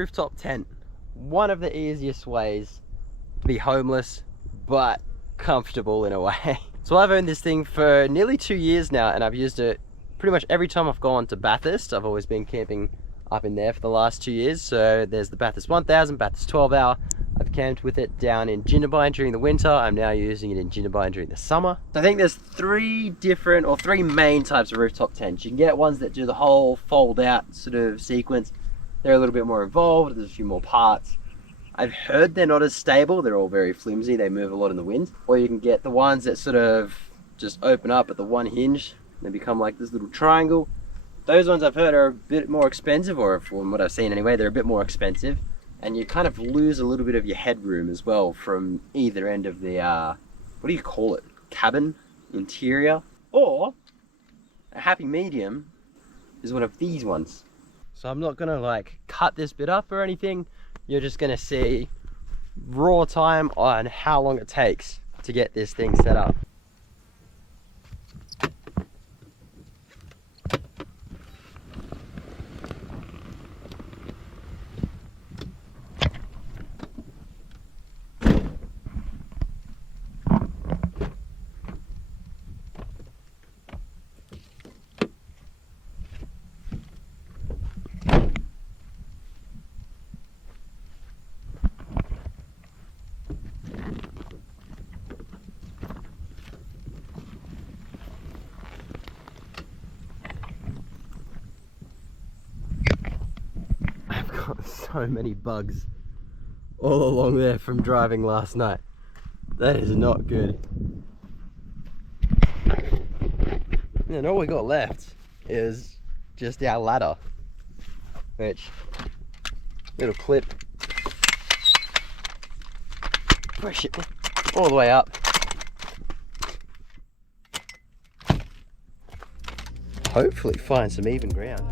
rooftop tent. One of the easiest ways to be homeless, but comfortable in a way. So I've owned this thing for nearly 2 years now, and I've used it pretty much every time I've gone to Bathurst. I've always been camping up in there for the last 2 years. So there's the Bathurst 1000, Bathurst 12 hour. I've camped with it down in Jindabyne during the winter. I'm now using it in Jindabyne during the summer. So I think there's three main types of rooftop tents. You can get ones that do the whole fold out sort of sequence. They're a little bit more involved, there's a few more parts. I've heard they're not as stable, they're all very flimsy, they move a lot in the wind. Or you can get the ones that sort of just open up at the one hinge, they become like this little triangle. Those ones I've heard are a bit more expensive, or from what I've seen anyway, they're a bit more expensive. And you kind of lose a little bit of your headroom as well from either end of the, what do you call it? Cabin? Interior? Or, a happy medium is one of these ones. So I'm not gonna like cut this bit up or anything. You're just gonna see raw time on how long it takes to get this thing set up. So many bugs all along there from driving last night. That is not good. And all we got left is just our ladder, which little clip, push it all the way up. Hopefully find some even ground.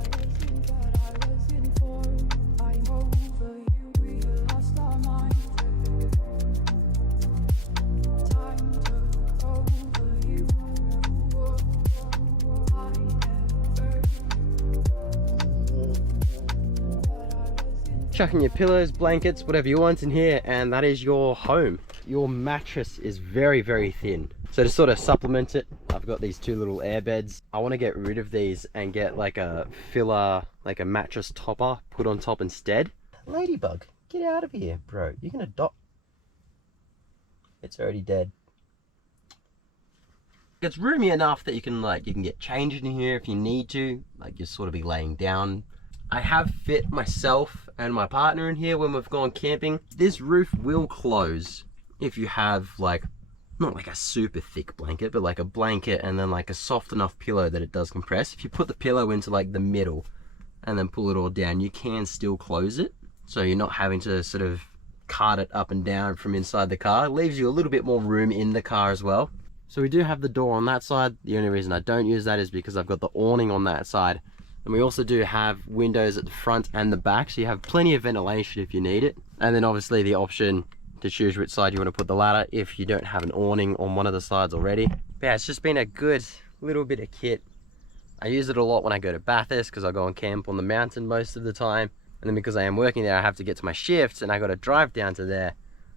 Chucking your pillows, blankets, whatever you want in here, and that is your home. Your mattress is very, very thin. So to sort of supplement it, I've got these two little air beds. I want to get rid of these and get like a filler, like a mattress topper put on top instead. Ladybug, get out of here, bro. You're gonna die. It's already dead. It's roomy enough that you can get changed in here if you need to, like you'll sort of be laying down. I have fit myself and my partner in here when we've gone camping. This roof will close if you have like, not like a super thick blanket, but like a blanket and then like a soft enough pillow that it does compress. If you put the pillow into like the middle and then pull it all down, you can still close it. So you're not having to sort of cart it up and down from inside the car. It leaves you a little bit more room in the car as well. So we do have the door on that side. The only reason I don't use that is because I've got the awning on that side. And we also do have windows at the front and the back, so you have plenty of ventilation if you need it. And then obviously the option to choose which side you want to put the ladder if you don't have an awning on one of the sides already. But yeah, it's just been a good little bit of kit. I use it a lot when I go to Bathurst because I go on camp on the mountain most of the time. And then because I am working there, I have to get to my shifts and I got to drive down to there.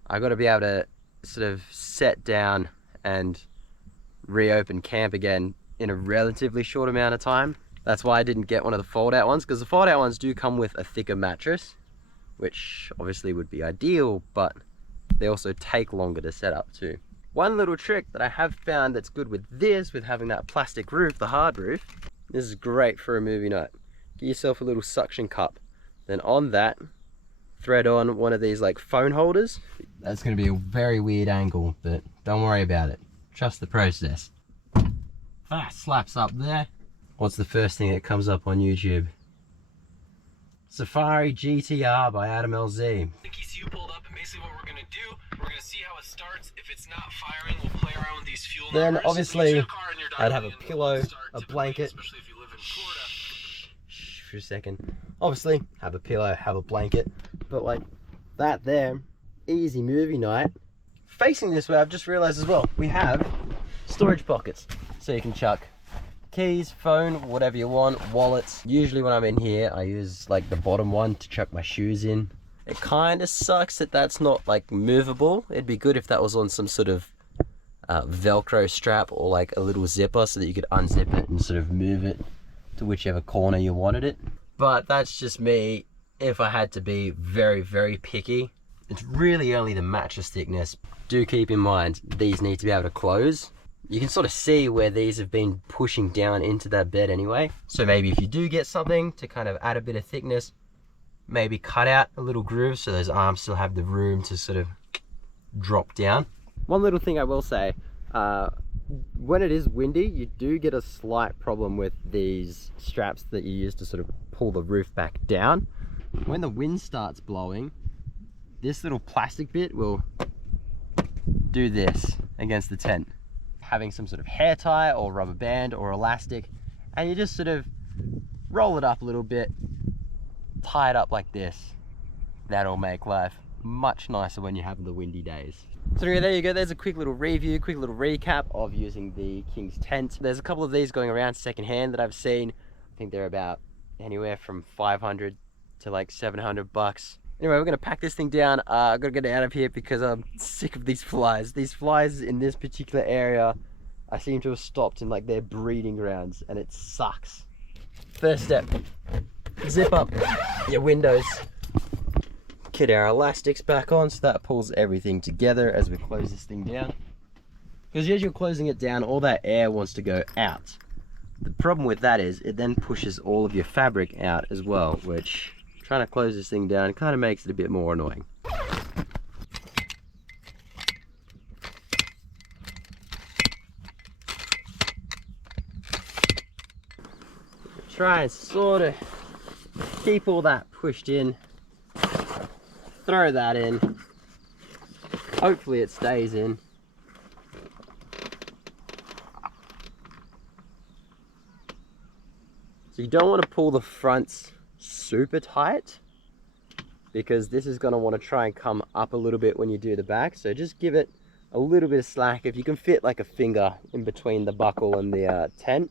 I got to be able to sort of set down and reopen camp again in a relatively short amount of time. That's why I didn't get one of the fold out ones, because the fold out ones do come with a thicker mattress, which obviously would be ideal, but they also take longer to set up too. One little trick that I have found that's good with this, with having that plastic roof, the hard roof, this is great for a movie night. Get yourself a little suction cup, then on that, thread on one of these like phone holders. That's going to be a very weird angle, but don't worry about it. Trust the process. That slaps up there. What's the first thing that comes up on YouTube? Safari GTR by Adam LZ. The ECU pulled up, and basically what we're gonna do, we're gonna see how it starts. If it's not firing, we'll play around with these fuel numbers. Then obviously I'd have a pillow, a blanket. Especially if you live in Florida. Shh for a second. Obviously have a pillow, have a blanket, but like that there, easy movie night. Facing this way, I've just realized as well, we have storage pockets, so you can chuck keys, phone, whatever you want, wallets. Usually when I'm in here, I use like the bottom one to chuck my shoes in. It kind of sucks that that's not like movable. It'd be good if that was on some sort of Velcro strap or like a little zipper so that you could unzip it and sort of move it to whichever corner you wanted it. But that's just me. If I had to be very, very picky, it's really only the mattress thickness. Do keep in mind, these need to be able to close. You can sort of see where these have been pushing down into that bed anyway. So maybe if you do get something to kind of add a bit of thickness, maybe cut out a little groove so those arms still have the room to sort of drop down. One little thing I will say, when it is windy, you do get a slight problem with these straps that you use to sort of pull the roof back down. When the wind starts blowing, this little plastic bit will do this against the tent. Having some sort of hair tie or rubber band or elastic, and you just sort of roll it up a little bit, tie it up like this. That'll make life much nicer when you have the windy days. So anyway, there you go. There's a quick little review, quick little recap of using the King's tent. There's a couple of these going around secondhand that I've seen. I think they're about anywhere from 500 to like 700 bucks. Anyway, we're gonna pack this thing down. I've got to get out of here because I'm sick of these flies. These flies in this particular area, I seem to have stopped in like their breeding grounds, and it sucks. First step, zip up your windows. Get our elastics back on so that pulls everything together as we close this thing down. Because as you're closing it down, all that air wants to go out. The problem with that is it then pushes all of your fabric out as well, which trying to close this thing down kind of makes it a bit more annoying. Try and sort of keep all that pushed in. Throw that in. Hopefully it stays in. So you don't want to pull the fronts super tight because this is going to want to try and come up a little bit when you do the back. So just give it a little bit of slack. If you can fit like a finger in between the buckle and the tent,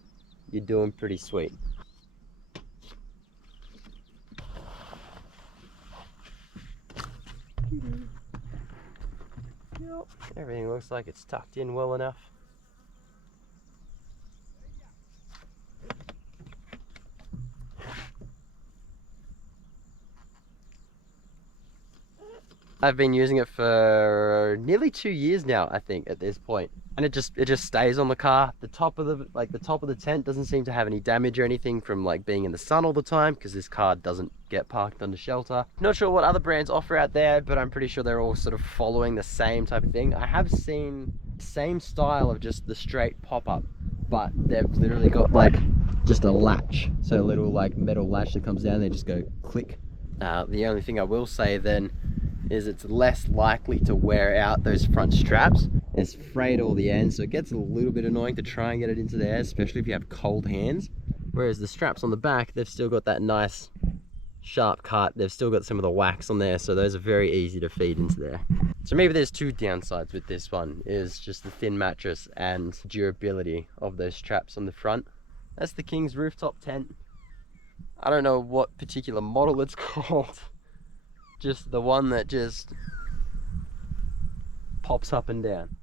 you're doing pretty sweet. Yep. Everything looks like it's tucked in well enough. I've been using it for nearly 2 years now, I think, at this point. And it just stays on the car. The top of the tent doesn't seem to have any damage or anything from like being in the sun all the time, because this car doesn't get parked under shelter. Not sure what other brands offer out there, but I'm pretty sure they're all sort of following the same type of thing. I have seen the same style of just the straight pop-up, but they've literally got like just a latch. So a little like metal latch that comes down, they just go click. The only thing I will say then is it's less likely to wear out those front straps. It's frayed all the ends, so it gets a little bit annoying to try and get it into there, especially if you have cold hands. Whereas the straps on the back, they've still got that nice sharp cut. They've still got some of the wax on there, so those are very easy to feed into there. So maybe there's two downsides with this one, is just the thin mattress and durability of those straps on the front. That's the King's Rooftop Tent. I don't know what particular model it's called. Just the one that just pops up and down.